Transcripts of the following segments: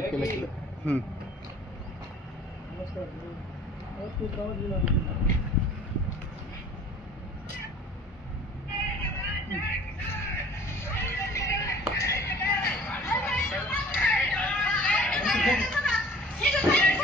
केलं केलं हम्म. तुमच्या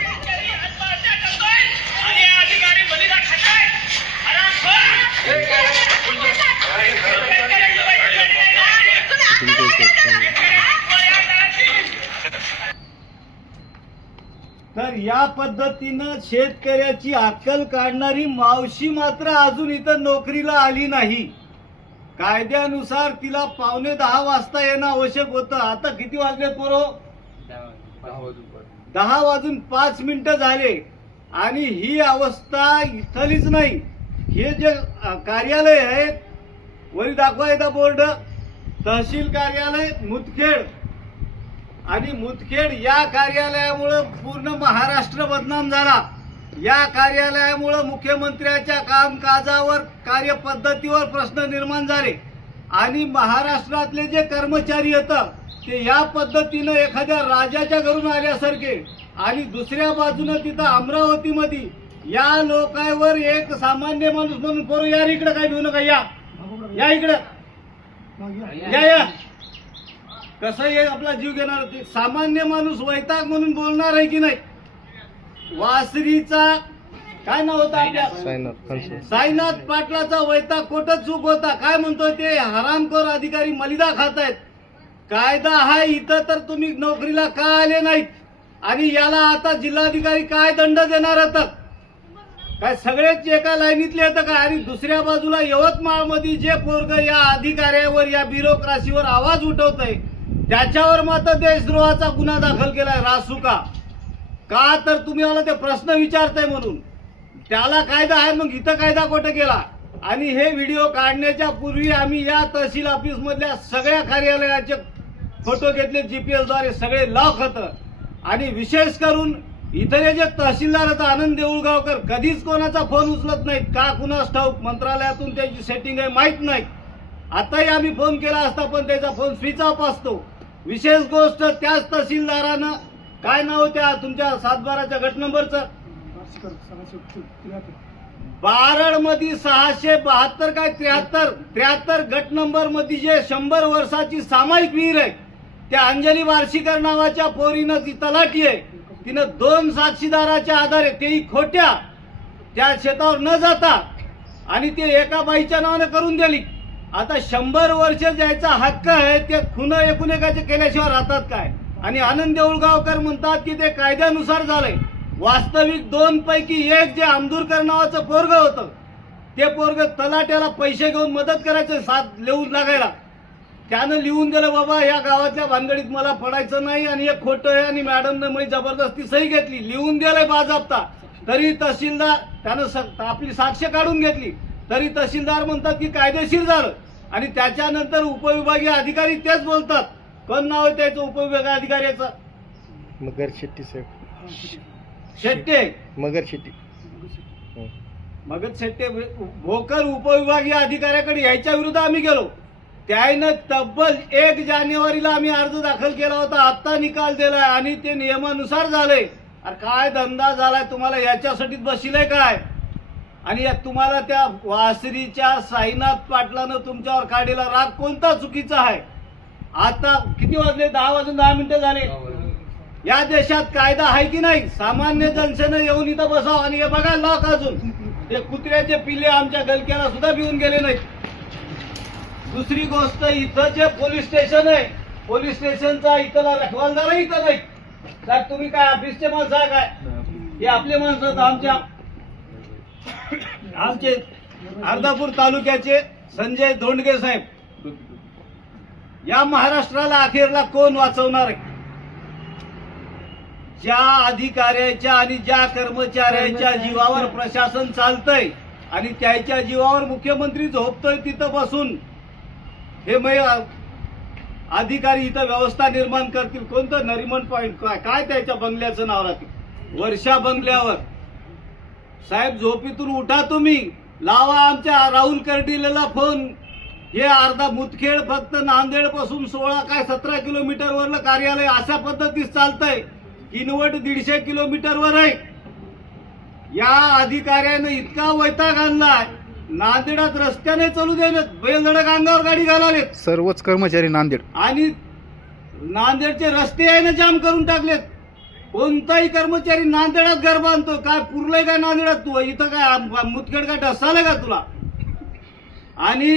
तर या पद्धतीनं शेतकऱ्याची अक्कल काढणारी मावशी मात्र अजून इथं नोकरीला आली नाही. कायद्यानुसार तिला पावणे दहा वाजता येणं आवश्यक होतं. आता किती वाजले पोरो? दहा वाजून पाच मिनिटं झाले. आणि ही अवस्था इथलीच नाही. हे जे कार्यालय आहे वरी दाखवा एकदा बोर्ड. तहसील कार्यालय मुदखेड. आणि मुदखेड या कार्यालयामुळं पूर्ण महाराष्ट्र बदनाम झाला. या कार्यालयामुळं मुख्यमंत्र्याच्या कामकाजावर कार्यपद्धतीवर प्रश्न निर्माण झाले. आणि महाराष्ट्रातले जे कर्मचारी येतं ते या पद्धतीनं एखाद्या राजाच्या घरून आल्यासारखे आणि दुसऱ्या बाजूनं तिथं अमरावतीमध्ये या लोकांवर एक सामान्य माणूस म्हणून करू या इकडं काय घेऊ नका या. या इकडं. या या. कसं हे आपला जीव घेणार ते सामान्य माणूस वैताग म्हणून बोलणार आहे की नाही? वासरीचा काय नाव होतं आपल्या? साईनाथ पाटलाचा वैताग कोटच चूक होता. काय म्हणतोय ते? हरामखोर अधिकारी मलिदा खात आहेत कायदा आहे इथं तर तुम्ही नोकरीला का आले नाहीत? आणि याला आता जिल्हाधिकारी काय दंड देणार आता काय सगळेच एका लाईनीतले येतं का आणि दुसऱ्या बाजूला यवतमाळमध्ये जे पोरग या अधिकाऱ्यावर या ब्युरोक्रासीवर आवाज उठवत आहे त्याच्यावर मात्र देशद्रोहाचा गुन्हा दाखल केलाय रासुका का तर तुम्ही मला ते प्रश्न विचारताय म्हणून. त्याला कायदा आहे मग इथं कायदा कुठं केला? आणि हे व्हिडिओ काढण्याच्या पूर्वी आम्ही या तहसील ऑफिस मधल्या सगळ्या कार्यालयाचे फोटो घेतले जीपीएसद्वारे सगळे लॉक होतं. आणि विशेष करून इथले जे तहसीलदार होता आनंद देऊळगावकर कधीच कोणाचा फोन उचलत नाहीत. का कुणास ठाऊक मंत्रालयातून त्याची सेटिंग आहे माहीत नाही आताही आम्ही फोन केला असता पण त्याचा फोन स्विच ऑफ असतो. विशेष गोष्ट त्याच तहसीलदारानं. काय नाव त्या तुमच्या सातबाराच्या गट नंबरचं? बारडमध्ये सहाशे बहात्तर काय त्र्याहत्तर? त्र्याहत्तर गट नंबरमध्ये जे शंभर वर्षाची सामायिक विहीर आहे त्या अंजली वार्षिकर नावाच्या पोरीनं ती तलाठी आहे. तिनं दोन साक्षीदाराच्या आधारे तेही खोट्या त्या शेतावर न जाता आणि ते एका बाईच्या नावाने करून दिली. आता शंभर वर्ष ज्याचा हक्क आहे ते खुन एकूण केल्याशिवाय राहतात काय? आणि आनंद देऊळगावकर म्हणतात की ते कायद्यानुसार झालंय. वास्तविक दोन पैकी एक जे आमदूरकर नावाचं पोरग होतं ते पोरग तलाट्याला पैसे घेऊन मदत करायचं साथ लिहून लागायला. त्यानं लिहून दिलं बाबा या गावातल्या भानगडीत मला पडायचं नाही आणि हे खोटं आहे आणि मॅडमनं मी जबरदस्ती सही घेतली. लिहून दिलंय बाजाबता. तरी तहसीलदार त्यानं स- आपली साक्ष काढून घेतली. तरी तहसीलदार म्हणतात की कायदेशीर झालं. आणि त्याच्यानंतर उपविभागीय अधिकारी तेच बोलतात. कोण नाव आहे त्याचं? उपविभागीय अधिकाऱ्याचं मगर शेट्टी साहेब. शेट्टे. मगर शेट्टी. मगच शेट्टे भोकर उपविभागीय अधिकाऱ्याकडे यायच्या विरुद्ध आम्ही गेलो. त्यानं तब्बल एक जानेवारीला आम्ही अर्ज दाखल केला होता. आत्ता निकाल दिलाय आणि ते नियमानुसार झालंय अरे काय धंदा झालाय तुम्हाला? याच्यासाठीच बसिलय काय? आणि या तुम्हाला त्या वासरीच्या साईनाथ पाटलानं तुमच्यावर काढलेला राग कोणता चुकीचा आहे? आता किती वाजले? दहा वाजून दहा मिनिटं झाले. या देशात कायदा आहे की नाही? सामान्य जनसेनं येऊन इथं बसावं आणि हे बघा लॉक अजून. ते कुत्र्याचे पिल्ले आमच्या गलक्याला सुद्धा भिवून गेले नाहीत. दुसरी गोष्ट इथं जे पोलीस स्टेशन आहे पोलीस स्टेशनचा इथला रखवालदार इथं नाही साहेब तुम्ही काय ऑफिसचे माणसं काय? हे आपले माणसं आमच्या. आमचे अर्धापूर तालुक्याचे संजय धोंडगे साहेब. या महाराष्ट्राला अखेरला कोण वाचवणार? आहे ज्या अधिकाऱ्याच्या आणि ज्या कर्मचाऱ्याच्या जीवावर प्रशासन चालतंय आणि त्याच्या जीवावर मुख्यमंत्री झोपतोय तिथं बसून हे मै अधिकारी इथं व्यवस्था निर्माण करतील. कोणतं नरिमन पॉइंट? काय काय त्याच्या बंगल्याचं नाव राहतील वर्षा बंगल्यावर. साहेब झोपीतून उठा तुम्ही. लावा आमच्या राहुल कर्डिलेला फोन. हे अर्धा मुदखेड फक्त नांदेडपासून सोळा काय सतरा किलोमीटर वरलं कार्यालय अशा पद्धतीत चालतंय. किनवट दीडशे किलोमीटर वर आहे. या अधिकाऱ्यानं इतका वैताग आणलाय. नांदेडात रस्त्याने चालू देण्यात बैलधडक अंगावर गाडी घालालेत सर्वच कर्मचारी नांदेड. आणि नांदेडचे रस्ते आहे ना जाम करून टाकलेत. कोणताही कर्मचारी नांदेडात घर बांधतो काय पुरलंय काय नांदेडात? तू इथं काय मुदखेड काय ढसालं का तुला? आणि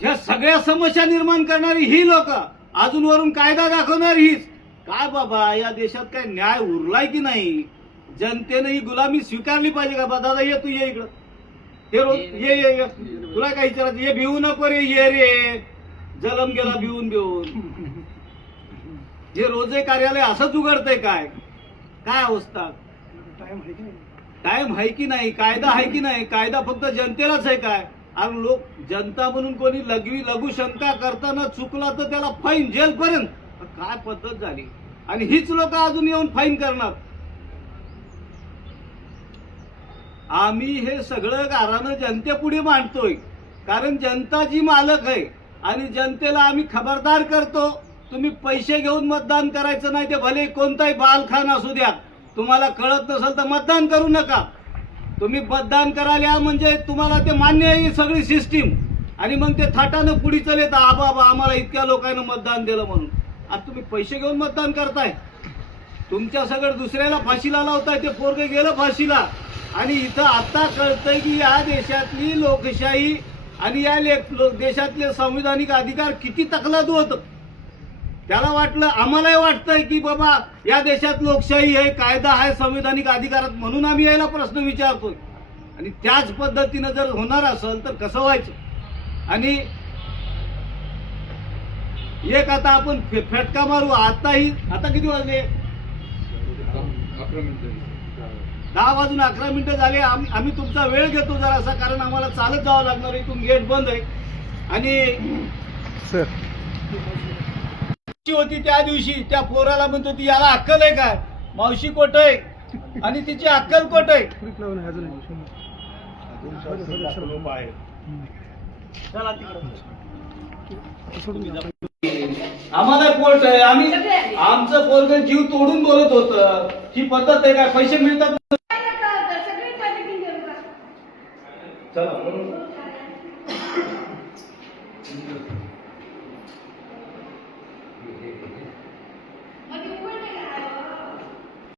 ह्या सगळ्या समस्या निर्माण करणारी ही लोक अजून वरून कायदा दाखवणारी हीच. काय बाबा या देशात काय न्याय उरलाय की नाही? जनतेनं ही गुलामी स्वीकारली पाहिजे का? बा दादा ये तू ये इकडं. हे रोज ये ये. ये. तुला काय विचारायचं? ये भिवू नको रे ये रे. जलम गेला भिवून भिवून हे रोजे कार्यालय असंच उघडतंय काय? काय अवस्था? टाइम आहे की नाही? कायदा आहे की नाही? कायदा फक्त जनतेलाच आहे काय? आणि लोक जनता म्हणून कोणी लघवी लघु शंका करताना चुकला तर त्याला फाईन जेल पर्यंत काय पद्धत झाली? आणि हीच लोक अजून येऊन फाईन करणार. आम्ही हे सगळं गारानं जनतेपुढे मांडतोय. कारण जनता जी मालक आहे आणि जनतेला आम्ही खबरदार करतो. तुम्ही पैसे घेऊन मतदान करायचं नाही ते भले कोणताही बालखान असू द्या. तुम्हाला कळत नसेल तर मतदान करू नका. तुम्ही मतदान करायला म्हणजे तुम्हाला ते मान्य आहे सगळी सिस्टीम आणि मग ते थाटानं पुढे चल येतं आबा आम्हाला इतक्या लोकांना मतदान दिलं म्हणून. आता तुम्ही पैसे घेऊन मतदान करताय. तुमच्या सगळं दुसऱ्याला फाशीला लावताय ते पोरगे गेलं फाशीला. आणि इथं आता कळतंय की या देशातली लोकशाही आणि या लो- देशातले संविधानिक अधिकार किती तकलाद होत. त्याला वाटलं आम्हालाही वाटतंय की बाबा या देशात लोकशाही आहे कायदा आहे संविधानिक अधिकारात म्हणून आम्ही यायला प्रश्न विचारतोय. आणि त्याच पद्धतीनं जर होणार असेल तर कसं व्हायचं? आणि एक आता आपण फटका मारू आताही आता किती वाजले? दहा वाजून अकरा मिनिटं झाले आम्ही तुमचा वेळ घेतो जरासा कारण आम्हाला चालत जावं लागणार इथून गेट बंद आहे. आणि सर. होती त्या दिवशी. त्या पोराला म्हणतो ती याला अक्कल आहे काय? मावशी कोट आहे? आणि तिची अक्कल कोट आहे? आम्हाला कोर्ट आहे. आम्ही आमचं पोरग जीव तोडून बोलत होत. ही पद्धत आहे काय? पैसे मिळतात? चला.